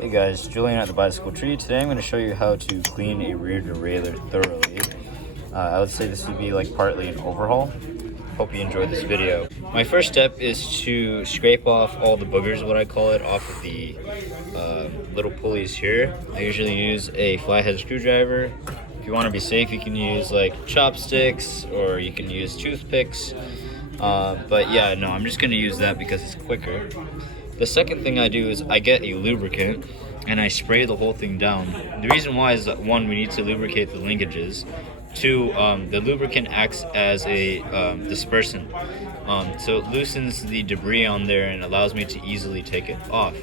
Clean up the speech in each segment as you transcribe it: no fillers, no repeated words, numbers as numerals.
Hey guys, Julian at the Bicycle Tree. Today I'm going to show you how to clean a rear derailleur thoroughly. I would say this would be like partly an overhaul. Hope you enjoyed this video. My first step is to scrape off all the boogers, what I call it, off of the little pulleys here. I usually use a flathead screwdriver. If you want to be safe, you can use like chopsticks or you can use toothpicks. But yeah, no, I'm just going to use that because it's quicker. The second thing I do is I get a lubricant and I spray the whole thing down. The reason why is that one, we need to lubricate the linkages. Two, the lubricant acts as a dispersant. So it loosens the debris on there and allows me to easily take it off.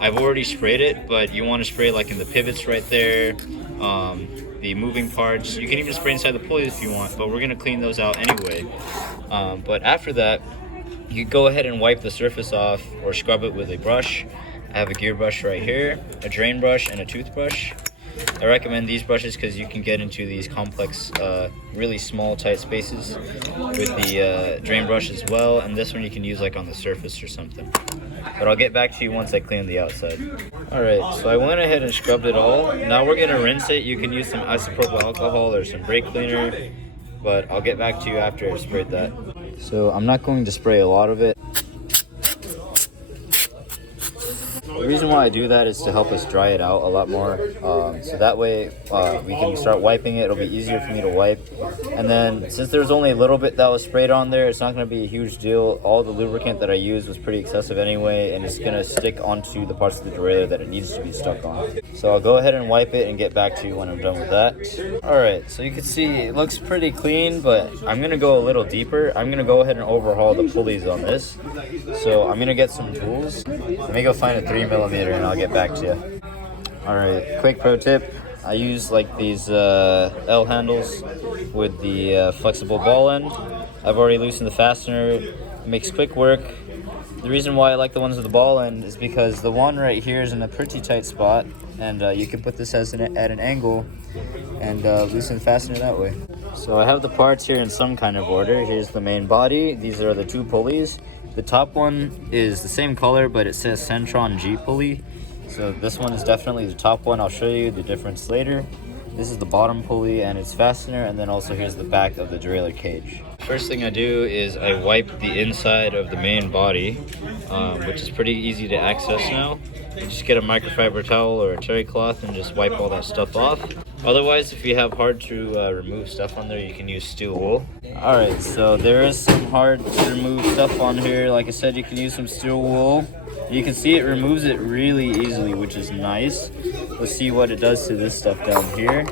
I've already sprayed it, but you want to spray like in the pivots right there, the moving parts. You can even spray inside the pulleys if you want, but we're going to clean those out anyway. But after that, you go ahead and wipe the surface off or scrub it with a brush. I have a gear brush right here, a drain brush, and a toothbrush. I recommend these brushes because you can get into these complex, really small, tight spaces with the drain brush as well. And this one you can use like on the surface or something. But I'll get back to you once I clean the outside. Alright, so I went ahead and scrubbed it all. Now we're going to rinse it. You can use some isopropyl alcohol or some brake cleaner. But I'll get back to you after I've sprayed that. So I'm not going to spray a lot of it. The reason why I do that is to help us dry it out a lot more. So that way we can start wiping it. It'll be easier for me to wipe. And then since there's only a little bit that was sprayed on there, it's not going to be a huge deal. All the lubricant that I used was pretty excessive anyway, and it's going to stick onto the parts of the derailleur that it needs to be stuck on. So I'll go ahead and wipe it and get back to you when I'm done with that. Alright, so you can see it looks pretty clean, but I'm going to go a little deeper. I'm going to go ahead and overhaul the pulleys on this. So I'm going to get some tools. Let me go find a 3mm and I'll get back to you. Alright, quick pro tip. I use like these L handles with the flexible ball end. I've already loosened the fastener. It makes quick work. The reason why I like the ones with the ball end is because the one right here is in a pretty tight spot, and you can put this at an angle and loosen the fastener that way. So I have the parts here in some kind of order. Here's the main body. These are the two pulleys. The top one is the same color, but it says Centron G pulley. So this one is definitely the top one. I'll show you the difference later. This is the bottom pulley and its fastener, and then also here's the back of the derailleur cage. First thing I do is I wipe the inside of the main body, which is pretty easy to access now. You just get a microfiber towel or a terry cloth and just wipe all that stuff off. Otherwise, if you have hard to remove stuff on there, you can use steel wool. Alright, so there is some hard to remove stuff on here. Like I said, you can use some steel wool. You can see it removes it really easily, which is nice. Let's see what it does to this stuff down here.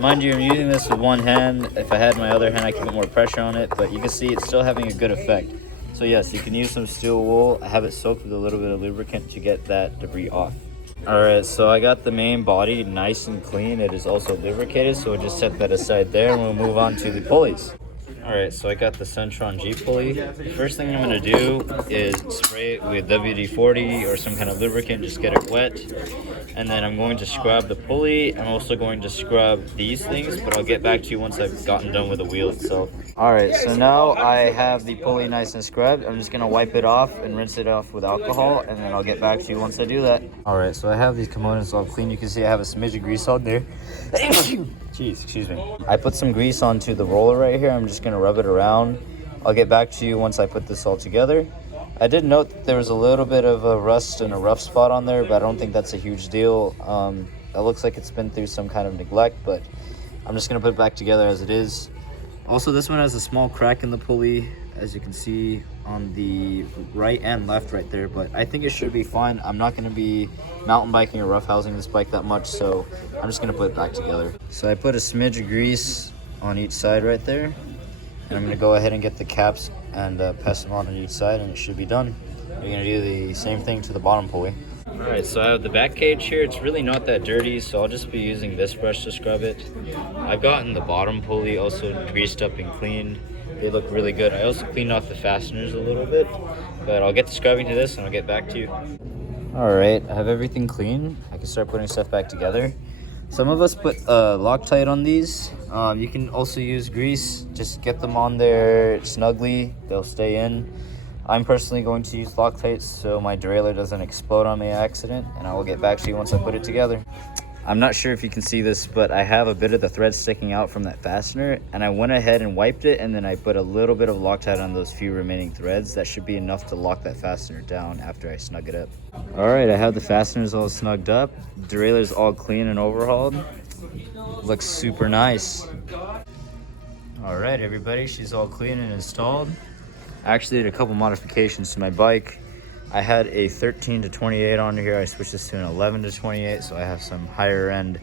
Mind you, I'm using this with one hand. If I had my other hand, I could put more pressure on it, but you can see it's still having a good effect. So yes, you can use some steel wool. I have it soaked with a little bit of lubricant to get that debris off. Alright, so I got the main body nice and clean. It is also lubricated, so we'll just set that aside there and we'll move on to the pulleys. Alright, so I got the Centron G pulley. The first thing I'm going to do is spray it with WD-40 or some kind of lubricant, just get it wet. And then I'm going to scrub the pulley. I'm also going to scrub these things, but I'll get back to you once I've gotten done with the wheel itself. Alright, so now I have the pulley nice and scrubbed. I'm just going to wipe it off and rinse it off with alcohol, and then I'll get back to you once I do that. Alright, so I have these components all clean. You can see I have a smidge of grease on there. Jeez, excuse me. I put some grease onto the roller right here. I'm just going to rub it around. I'll get back to you once I put this all together. I did note that there was a little bit of a rust and a rough spot on there, but I don't think that's a huge deal. It looks like it's been through some kind of neglect, but I'm just going to put it back together as it is. Also, this one has a small crack in the pulley, as you can see on the right and left right there, but I think it should be fine. I'm not going to be mountain biking or roughhousing this bike that much, so I'm just going to put it back together. So I put a smidge of grease on each side right there, and I'm going to go ahead and get the caps and pass them on each side, and it should be done. We're going to do the same thing to the bottom pulley. Alright, so I have the back cage here. It's really not that dirty, so I'll just be using this brush to scrub it. I've gotten the bottom pulley also greased up and cleaned. They look really good. I also cleaned off the fasteners a little bit, but I'll get to scrubbing to this and I'll get back to you. Alright, I have everything clean. I can start putting stuff back together. Some of us put Loctite on these. You can also use grease. Just get them on there snugly. They'll stay in. I'm personally going to use Loctite so my derailleur doesn't explode on me by accident, and I will get back to you once I put it together. I'm not sure if you can see this, but I have a bit of the thread sticking out from that fastener, and I went ahead and wiped it, and then I put a little bit of Loctite on those few remaining threads. That should be enough to lock that fastener down after I snug it up. All right, I have the fasteners all snugged up. Derailleur's all clean and overhauled. Looks super nice. All right, everybody, she's all clean and installed. I actually did a couple modifications to my bike. I had a 13 to 28 on here. I switched this to an 11 to 28, so I have some higher end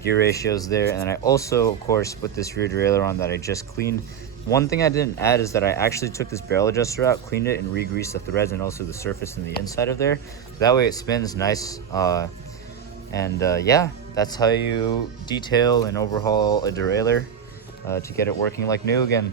gear ratios there. And then I also, of course, put this rear derailleur on that I just cleaned. One thing I didn't add is that I actually took this barrel adjuster out, cleaned it, and re-greased the threads and also the surface and the inside of there. That way it spins nice. Yeah, that's how you detail and overhaul a derailleur to get it working like new again.